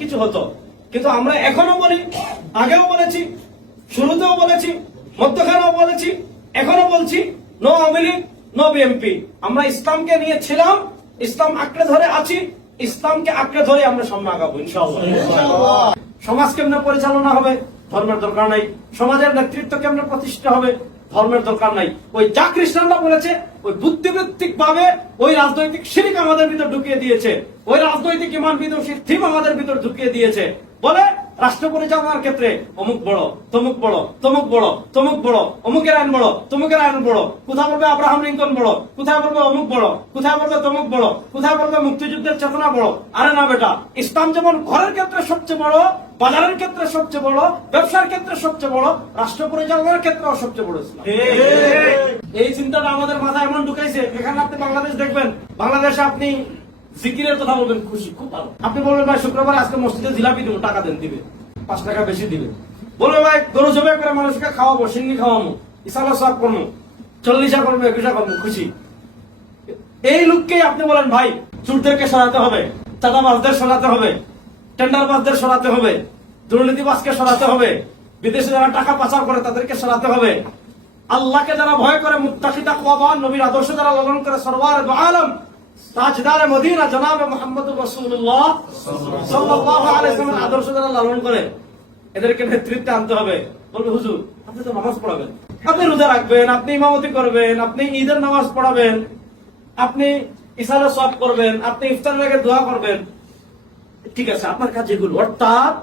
কিছু হতো, কিন্তু আমরা এখনো বলি, আগেও বলেছি, শুরুতেও বলেছি, মধ্যখানেও বলেছি, এখনো বলছি, নো আওয়ামী লীগ, নো বিএনপি। আমরা ইসলামকে নিয়ে ছিলাম, ইসলাম আঁকড়ে ধরে আছি, ইসলামকে আঁকড়ে ধরে আমরা সামনে আগাবো ইনশাআল্লাহ। সমাজ কেমনে পরিচালনা হবে, ধর্মের দরকার নাই। সমাজের নেতৃত্ব কেমনে প্রতিষ্ঠা হবে, ধর্মের দরকার নাই। ওই যা খ্রিস্টানরা বলেছে, ওই বুদ্ধিবৃত্তিক ভাবে ওই রাজনৈতিক শিরিক আমাদের ভিতর ঢুকিয়ে দিয়েছে, ওই রাজনৈতিক ইমান বিদ্বেষীর থিম আমাদের ভিতর ঢুকিয়ে দিয়েছে। বলে রাষ্ট্র পরিচালনার ক্ষেত্রে অমুক বড়, তমুক বড়, তমুক বড়, তমুক বড়, অমুকের আইন বড়, তমুকের আইন বড়। কোথায় বলবে আব্রাহাম লিঙ্কন বড়, কোথায় বলবে অমুক বড়, কোথায় বলবে তমুক বড়, কোথায় বলবে মুক্তিযুদ্ধের চেতনা বড়। আরে না বেটা, ইসলাম যেমন ঘরের ক্ষেত্রে সবচেয়ে বড়, বাজারের ক্ষেত্রে সবচেয়ে বড়, ব্যবসার ক্ষেত্রে সবচেয়ে বড়, রাষ্ট্র পরিচালনার ক্ষেত্রেও সবচেয়ে বড় ইসলাম। এই চিন্তাটা আমাদের মাথায় এমন ঢুকাইছে, এখানে আপনি বাংলাদেশ দেখবেন, বাংলাদেশে আপনি জিকিরের কথা বলবেন, খুশি, খুব ভালো। আপনি বলবেন ভাই শুক্রবার আজকে মসজিদে জিলাপি দেবো, টাকা দেন, দিবে 5 টাকা বেশি দিবে। বলবে ভাই গরু জবাই করে মানুষকে খাওয়াবো, সিন্নি খাওয়াবো, ইসালা সব করবো, 40 করবো, 21 করবো, খুশি। এই লোককেই আপনি বলেন ভাই চোরদেরকে সরাতে হবে, চাঁদাবাজদের সরাতে হবে, টেন্ডারবাজদের সরাতে হবে, দুর্নীতিবাজকে সরাতে হবে, বিদেশে যারা টাকা পাচার করে তাদেরকে সরাতে হবে, আল্লাহকে যারা ভয় করে, মুত্তাকি তাকওয়াবান, নবীর আদর্শ যারা লালন করে, সরওয়ার দু আলম তাজদারে মদিনা জনাবে মুহাম্মদুর রাসূলুল্লাহ সাল্লাল্লাহু আলাইহি ওয়াসাল্লামের আদর্শ যারা লালন করে, এদেরকে নেতৃত্বে আনতে হবে। বলবে হুজুর আপনি তো নামাজ পড়াবেন, আপনি রোজা রাখবেন, আপনি ইমামতি করবেন, আপনি ঈদের নামাজ পড়াবেন, আপনি ইসালা সওয়াব করবেন, আপনি ইফতারের আগে দোয়া করবেন, ঠিক আছে আপনার কাজ এগুলো। অর্থাৎ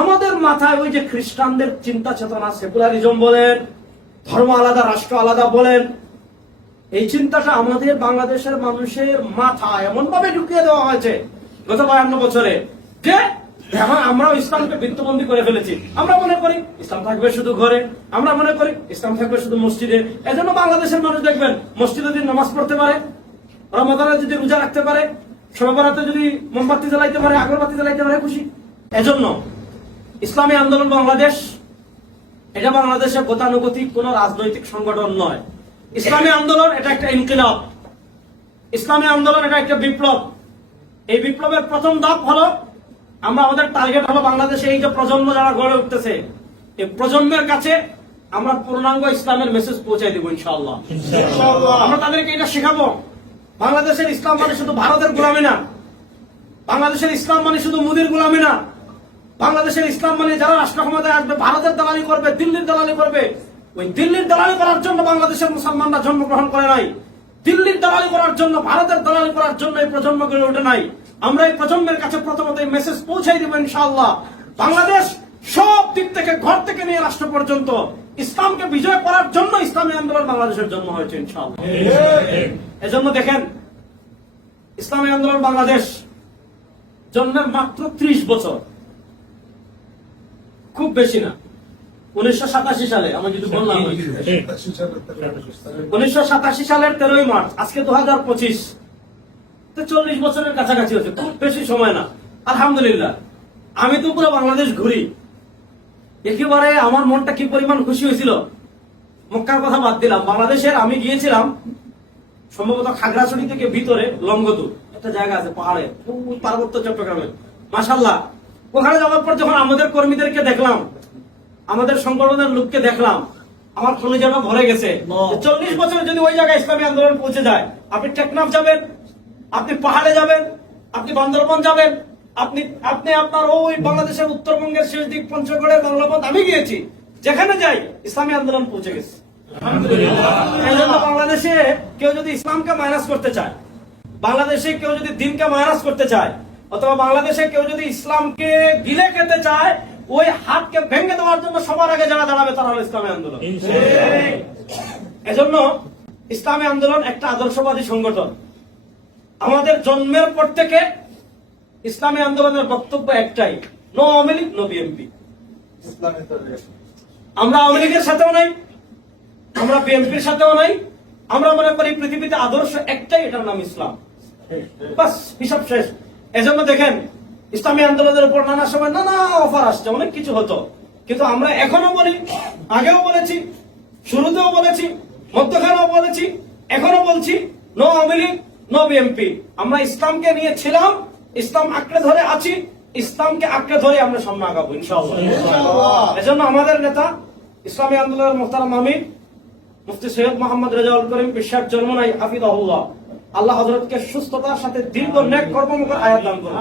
আমাদের মাথায় ওই যে খ্রিস্টানদের চিন্তা চেতনা, সেকুলারিজম বলেন, ধর্ম আলাদা রাষ্ট্র আলাদা বলেন, এই চিন্তাটা আমাদের বাংলাদেশের মানুষের মাথায় এমন ভাবে ঢুকিয়ে দেওয়া হয়েছে গত 52 বছরে যে এখন আমরাও ইসলামকে বৃত্তবন্দী করে ফেলেছি। আমরা মনে করি ইসলাম থাকবে শুধু ঘরে, আমরা মনে করি ইসলাম থাকবে শুধু মসজিদে। এজন্য বাংলাদেশের মানুষ দেখবেন মসজিদে যদি নামাজ পড়তে পারে, রমাদানে যদি রোজা রাখতে পারে, শবে বরাতে যদি মোমবাতি জ্বালাইতে পারে, আগরবাতি জ্বালাইতে পারে, খুশি। এজন্য ইসলামী আন্দোলন বাংলাদেশ, এটা বাংলাদেশের গতানুগতিক কোন রাজনৈতিক সংগঠন নয়। ইসলামী আন্দোলন এটা একটা ইনকিলাব, ইসলামী আন্দোলন এটা একটা বিপ্লব। এই বিপ্লবের প্রথম ধাপ হলো, আমরা আমাদের টার্গেট হলো বাংলাদেশে এই যে প্রজন্ম যারা গড়ে উঠতেছে, এই প্রজন্মের কাছে আমরা পূর্ণাঙ্গ ইসলামের মেসেজ পৌঁছাই দিব ইনশাআল্লাহ। আমরা তাদেরকে এটা শেখাবো, বাংলাদেশের ইসলাম মানে শুধু ভারতের গোলামি না, বাংলাদেশের ইসলাম মানে শুধু মোদির গোলামি না, বাংলাদেশের ইসলাম মানে যারা রাষ্ট্র ক্ষমতায় আসবে ভারতের দালালি করবে, দিল্লির দালালি করবে। ওই দিল্লির দালালি করার জন্য বাংলাদেশের মুসলমানরা জন্মগ্রহণ করে নাই, দিল্লির দালালি করার জন্য, ভারতের দালালি করার জন্য এই প্রজন্ম গড়ে ওঠে নাই। আমরা এই প্রজন্মের কাছে প্রথমত এই মেসেজ পৌঁছাই দিব ইনশাআল্লাহ। বাংলাদেশ সব দিক থেকে, ঘর থেকে নিয়ে রাষ্ট্র পর্যন্ত ইসলামকে বিজয় করার জন্য ইসলামী আন্দোলন বাংলাদেশের জন্ম হয়েছে ইনশাআল্লাহ। এজন্য দেখেন ইসলামী আন্দোলন বাংলাদেশ জন্মের মাত্র 30 বছর, খুব বেশি না। 1987 সালে আমি যদি বললাম 1987 সালের 13ই মার্চ, আজকে 2025, 40 বছরের কাছাকাছি হচ্ছে, খুব বেশি সময় না। আলহামদুলিল্লাহ আমি তো পুরো বাংলাদেশ ঘুরি, একেবারে আমার মনটা কি পরিমাণ খুশি হয়েছিল। মক্কার কথা বাদ দিলাম, বাংলাদেশের আমি গিয়েছিলাম সম্ভবত খাগড়াছড়ি থেকে ভিতরে লংগদু একটা জায়গা আছে পাহাড়ে, পার্বত্য চট্টগ্রামে, মাশাআল্লাহ। ওখানে যাওয়ার পর যখন আমাদের কর্মীদেরকে দেখলাম, আমাদের সংগঠনের লোককে দেখলাম, আমার কলিজাটা ভরে গেছে। 40 বছর যদি ওই জায়গায় ইসলামী আন্দোলন পৌঁছে যায়, আপনি টেকনাফ যাবেন, আপনি পাহাড়ে যাবেন, আপনি বান্দরবান যাবেন, আপনি আপনার ওই বাংলাদেশের উত্তরবঙ্গের শেষ দিক পঞ্চগড়ের বাংলাপথ আমি গিয়েছি, যেখানে যাই ইসলামী আন্দোলন পৌঁছে গেছে। এই জন্য বাংলাদেশে কেউ যদি ইসলামকে মাইনাস করতে চায়, বাংলাদেশে কেউ যদি দিনকে মাইনাস করতে চায়, অথবা বাংলাদেশে কেউ যদি ইসলামকে গিলে খেতে চায়, ওই হাতকে ভেঙে দেওয়ার জন্য সবার আগে যারা দাঁড়াবে তারা হলো ইসলামী আন্দোলন। এজন্য ইসলামী আন্দোলন একটা আদর্শবাদী সংগঠন। আমাদের জন্মের পর থেকে ইসলামী আন্দোলনের বক্তব্য একটাই, নো আওয়ামী লীগ, নো বিএনপি। আমরা আওয়ামী লীগের সাথেও নাই, আমরা বিএনপির সাথেও নাই। আমরা মনে করি পৃথিবীতে আদর্শ একটাই, এটার নাম ইসলাম, বাস, হিসাব শেষ। এজন্য দেখেন ইসলামী আন্দোলনের উপর নানা সময় নানা অফার আসছে, অনেক কিছু হতো, কিন্তু আমরা এখনো বলি, আগেও বলেছি, শুরুতেও বলেছি, মধ্যখানেও বলেছি, এখনো বলছি, নো আওয়ামী লীগ, নো বিএনপি। আমরা ইসলামকে নিয়ে ছিলাম, ইসলাম আঁকড়ে ধরে আছি, ইসলামকে আঁকড়ে ধরে আমরা সামনে আগাবো ইনশাআল্লাহ। এজন্য আমাদের নেতা ইসলামী আন্দোলনের মোহতারাম আমির মুফতি সৈয়দ মোহাম্মদ রেজাউল করিম বিশ্বাস জন্মনাই হাফিজাহুল্লাহ, আল্লাহ হযরতকে সুস্থতার সাথে দীর্ঘ নেক কর্মমুখর আয়াত দান করুন।